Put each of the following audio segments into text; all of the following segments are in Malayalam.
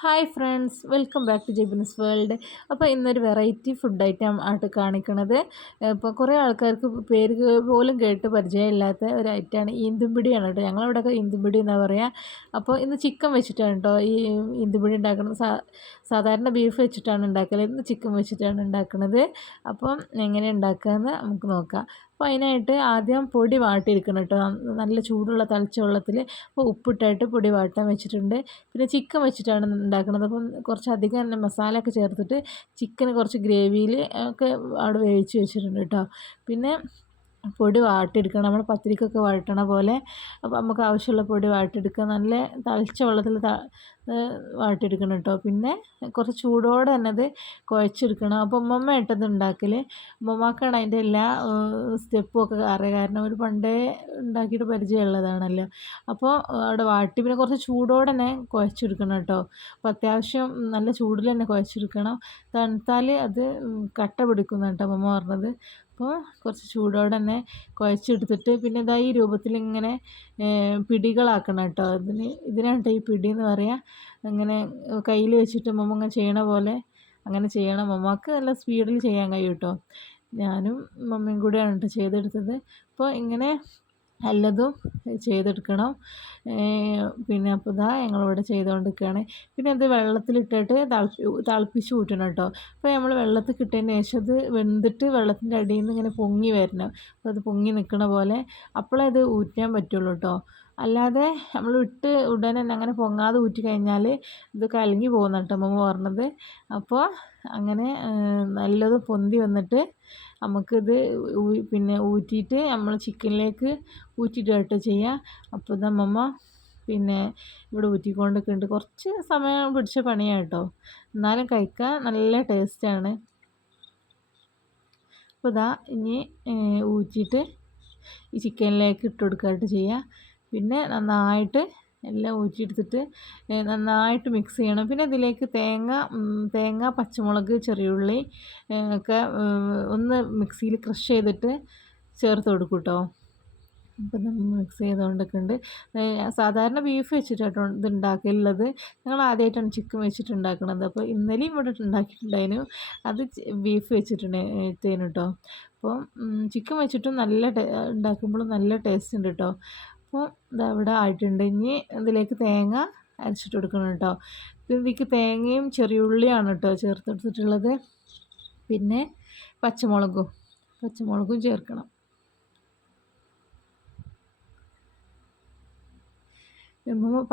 Hi friends, welcome back to Jebin's world. അപ്പോൾ ഇന്നൊരു വെറൈറ്റി ഫുഡ് ഐറ്റം ആയിട്ട് കാണിക്കണത്. ഇപ്പോൾ കുറേ ആൾക്കാർക്ക് പേര് പോലും കേട്ട് പരിചയമില്ലാത്ത ഒരു ഐറ്റമാണ് ഈന്തുംപിടിയാണ് കേട്ടോ. ഞങ്ങളവിടെയൊക്കെ ഈന്തുംപിടി എന്നാണ് പറയുക. അപ്പോൾ ഇന്ന് ചിക്കൻ വെച്ചിട്ടാണ് കേട്ടോ ഈ ഈന്തുംപിടി ഉണ്ടാക്കുന്നത്. സാധാരണ ബീഫ് വെച്ചിട്ടാണ് ഉണ്ടാക്കൽ, ഇന്ന് ചിക്കൻ വെച്ചിട്ടാണ് ഉണ്ടാക്കുന്നത്. അപ്പം എങ്ങനെ ഉണ്ടാക്കാമെന്ന് നമുക്ക് നോക്കാം. അപ്പോൾ അതിനായിട്ട് ആദ്യം പൊടി വാട്ടിയെടുക്കണം കേട്ടോ, നല്ല ചൂടുള്ള തിളച്ച വെള്ളത്തിൽ. അപ്പോൾ ഉപ്പിട്ടായിട്ട് പൊടി വാട്ടാൻ വെച്ചിട്ടുണ്ട്. പിന്നെ ചിക്കൻ വെച്ചിട്ടാണ് ഉണ്ടാക്കുന്നത്. അപ്പം കുറച്ചധികം തന്നെ മസാലയൊക്കെ ചേർത്തിട്ട് ചിക്കൻ കുറച്ച് ഗ്രേവിയിൽ ഒക്കെ അവിടെ വേവിച്ച് വെച്ചിട്ടുണ്ട് കേട്ടോ. പിന്നെ പൊടി വാട്ടിയെടുക്കണം, നമ്മൾ പത്തിരിക്കൊക്കെ വാട്ടണ പോലെ. അപ്പോൾ നമുക്ക് ആവശ്യമുള്ള പൊടി വാട്ടിയെടുക്കുക, നല്ല തിളച്ച വെള്ളത്തിൽ വാട്ടിയെടുക്കണം കേട്ടോ. പിന്നെ കുറച്ച് ചൂടോടെ തന്നെ അത് കുഴച്ചെടുക്കണം. അപ്പോൾ ഉമ്മമ്മ ഇട്ടത് ഉണ്ടാക്കൽ, ഉമ്മമ്മക്കാണ് അതിൻ്റെ എല്ലാ സ്റ്റെപ്പും ഒക്കെ അറിയാം, കാരണം ഒരു പണ്ടേ ഉണ്ടാക്കിയിട്ട് പരിചയമുള്ളതാണല്ലോ. അപ്പോൾ അവിടെ വാട്ടി പിന്നെ കുറച്ച് ചൂടോടെ തന്നെ കുഴച്ചെടുക്കണം കേട്ടോ. അപ്പോൾ അത്യാവശ്യം നല്ല ചൂടിൽ തന്നെ കുഴച്ചെടുക്കണം, തണുത്താൽ അത് കട്ട പിടിക്കുന്നു കേട്ടോ ഉമ്മമ്മ പറഞ്ഞത്. അപ്പോൾ കുറച്ച് ചൂടോടെ തന്നെ കുഴച്ചെടുത്തിട്ട് പിന്നെ ഇതാ ഈ രൂപത്തിൽ ഇങ്ങനെ പിടികളാക്കണം കേട്ടോ. ഇതിനാണ് കേട്ടോ ഈ പിടി എന്ന് പറയുക. അങ്ങനെ കയ്യിൽ വെച്ചിട്ട് മമ്മ ഇങ്ങനെ ചെയ്യണ പോലെ അങ്ങനെ ചെയ്യണം. മമ്മക്ക് നല്ല സ്പീഡിൽ ചെയ്യാൻ കഴിയും കേട്ടോ. ഞാനും മമ്മിയും കൂടെയാണ് കേട്ടോ ചെയ്തെടുത്തത്. അപ്പോൾ ഇങ്ങനെ നല്ലതും ചെയ്തെടുക്കണം. പിന്നെ അപ്പോൾ ഇതാ ഞങ്ങളിവിടെ ചെയ്തുകൊണ്ടിരിക്കുകയാണ്. പിന്നെ അത് വെള്ളത്തിലിട്ടിട്ട് തിളപ്പിച്ച് ഊറ്റണം കേട്ടോ. അപ്പോൾ നമ്മൾ വെള്ളത്തിൽ കിട്ടിയതിന് ശേഷം അത് വെന്തിട്ട് വെള്ളത്തിൻ്റെ അടിയിൽ നിന്ന് ഇങ്ങനെ പൊങ്ങി വരണം. അപ്പോൾ അത് പൊങ്ങി നിൽക്കണ പോലെ അപ്പോഴേ അത് ഊറ്റാൻ പറ്റുള്ളൂ കേട്ടോ. അല്ലാതെ നമ്മൾ ഇട്ട് ഉടനെ തന്നെ അങ്ങനെ പൊങ്ങാതെ ഊറ്റി കഴിഞ്ഞാൽ ഇത് കലങ്ങി പോകുന്ന കേട്ടോ അമ്മമ്മ പറഞ്ഞത്. അപ്പോൾ അങ്ങനെ നല്ലത് പൊന്തി വന്നിട്ട് നമുക്കിത് പിന്നെ ഊറ്റിയിട്ട് നമ്മൾ ചിക്കനിലേക്ക് ഊറ്റിയിട്ട് കേട്ടോ ചെയ്യുക. അപ്പോൾ ഇത് അമ്മമ്മ പിന്നെ ഇവിടെ ഊറ്റിക്കൊണ്ടൊക്കെ ഉണ്ട്. കുറച്ച് സമയം പിടിച്ച പണിയാണ് കേട്ടോ, എന്നാലും കഴിക്കാൻ നല്ല ടേസ്റ്റാണ്. അപ്പോൾ ഇതാ ഇനി ഊറ്റിയിട്ട് ഈ ചിക്കനിലേക്ക് ഇട്ട് കൊടുക്കാനായിട്ട് ചെയ്യുക. പിന്നെ നന്നായിട്ട് എല്ലാം ഊറ്റിയെടുത്തിട്ട് നന്നായിട്ട് മിക്സ് ചെയ്യണം. പിന്നെ ഇതിലേക്ക് തേങ്ങ, പച്ചമുളക്, ചെറിയുള്ളി ഒക്കെ ഒന്ന് മിക്സിയിൽ ക്രഷ് ചെയ്തിട്ട് ചേർത്ത് കൊടുക്കും കേട്ടോ. അപ്പം നമ്മൾ മിക്സ് ചെയ്തുകൊണ്ടൊക്കെ ഉണ്ട്. സാധാരണ ബീഫ് വെച്ചിട്ടാണ് ഇത് ഉണ്ടാക്കിയുള്ളത്. ഞങ്ങൾ ആദ്യമായിട്ടാണ് ചിക്കൻ വെച്ചിട്ട് ഉണ്ടാക്കുന്നത്. അപ്പോൾ ഇന്നലെയും ഇവിടെ ഉണ്ടാക്കിയിട്ടുണ്ടായിരുന്നു, അത് ബീഫ് വെച്ചിട്ടുണ്ടായിരുന്നു കേട്ടോ. അപ്പോൾ ചിക്കൻ വെച്ചിട്ടും നല്ല ഉണ്ടാക്കുമ്പോഴും നല്ല ടേസ്റ്റ് ഉണ്ട് കേട്ടോ. അപ്പോൾ ഇതവിടെ ആയിട്ടുണ്ട്. ഇനി ഇതിലേക്ക് തേങ്ങ അരച്ചിട്ട് കൊടുക്കണം കേട്ടോ. ഇതിലേക്ക് തേങ്ങയും ചെറിയുള്ളിയാണ് കേട്ടോ ചേർത്തെടുത്തിട്ടുള്ളത്. പിന്നെ പച്ചമുളകും ചേർക്കണം.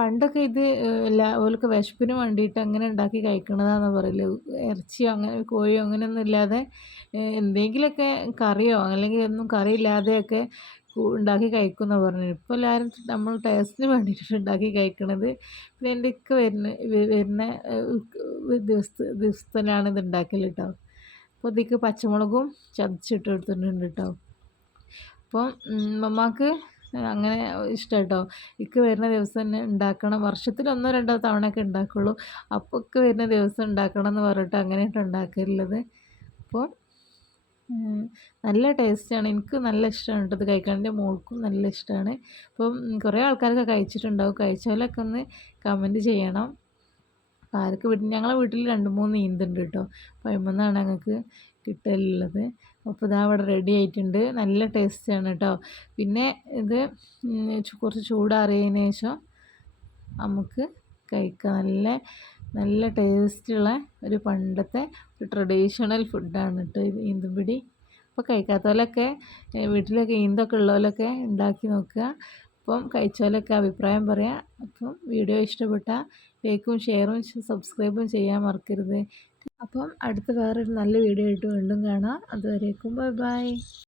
പണ്ടൊക്കെ ഇത് ഓലൊക്കെ വിശപ്പിന് വേണ്ടിയിട്ട് അങ്ങനെ ഉണ്ടാക്കി കഴിക്കണതാണെന്ന് പറയല്. ഇറച്ചിയോ അങ്ങനെ കോഴിയോ അങ്ങനെയൊന്നും ഇല്ലാതെ എന്തെങ്കിലുമൊക്കെ കറിയോ അല്ലെങ്കിൽ ഒന്നും കറിയില്ലാതെയൊക്കെ ഉണ്ടാക്കി കഴിക്കുമെന്ന് പറഞ്ഞു. ഇപ്പോൾ എല്ലാവരും നമ്മൾ ടേസ്റ്റിന് വേണ്ടിയിട്ടാണ് ഉണ്ടാക്കി കഴിക്കണത്. പിന്നെ എൻ്റെ ഒക്കെ വരുന്ന ദിവസത്തിനാണ് ഇത് ഉണ്ടാക്കൽ കേട്ടോ. അപ്പോൾ ഇതിലേക്ക് പച്ചമുളകും ചതച്ചിട്ട് എടുത്തിട്ടുണ്ട് കേട്ടോ. അപ്പം മമ്മാക്ക് അങ്ങനെ ഇഷ്ടം കേട്ടോ. ഇക്ക് വരുന്ന ദിവസം തന്നെ ഉണ്ടാക്കണം, വർഷത്തിൽ 1-2 തവണയൊക്കെ ഉണ്ടാക്കുള്ളൂ. അപ്പോൾ ഇക്ക് വരുന്ന ദിവസം ഉണ്ടാക്കണം എന്ന് പറഞ്ഞിട്ട് അങ്ങനെയായിട്ട് ഉണ്ടാക്കലുള്ളത്. അപ്പോൾ നല്ല ടേസ്റ്റാണ്, എനിക്ക് നല്ല ഇഷ്ടമാണ് കേട്ടോ ഇത് കഴിക്കാൻ. എൻ്റെ മോൾക്കും നല്ല ഇഷ്ടമാണ്. അപ്പം കുറേ ആൾക്കാരൊക്കെ കഴിച്ചിട്ടുണ്ടാവും, കഴിച്ചവരൊക്കെ ഒന്ന് കമൻറ്റ് ചെയ്യണം. ഞങ്ങളെ വീട്ടിൽ 2-3 ഈന്തുണ്ട് കേട്ടോ. അപ്പോൾ അതിന്മേന്നാണ് ഞങ്ങൾക്ക് കിട്ടലുള്ളത്. അപ്പോൾ ഇതാ അവിടെ റെഡി ആയിട്ടുണ്ട്, നല്ല ടേസ്റ്റാണ് കേട്ടോ. പിന്നെ ഇത് കുറച്ച് ചൂടാറിയതിന് ശേഷം നമുക്ക് കഴിക്കാം. നല്ല ടേസ്റ്റുള്ള ഒരു പണ്ടത്തെ ഒരു ട്രഡീഷണൽ ഫുഡാണ് കേട്ടോ ഈന്തുംപിടി. അപ്പോൾ കഴിക്കാത്തവരൊക്കെ വീട്ടിലൊക്കെ ഈന്തൊക്കെ ഉള്ളവരൊക്കെ ഉണ്ടാക്കി നോക്കുക. അപ്പം കഴിച്ചവരൊക്കെ അഭിപ്രായം പറയാം. അപ്പം വീഡിയോ ഇഷ്ടപ്പെട്ടാൽ ലൈക്കും ഷെയറും സബ്സ്ക്രൈബും ചെയ്യാൻ മറക്കരുത്. അപ്പം അടുത്ത വേറൊരു നല്ല വീഡിയോ ആയിട്ട് വീണ്ടും കാണാം. അതുവരേക്കും ബൈ ബൈ.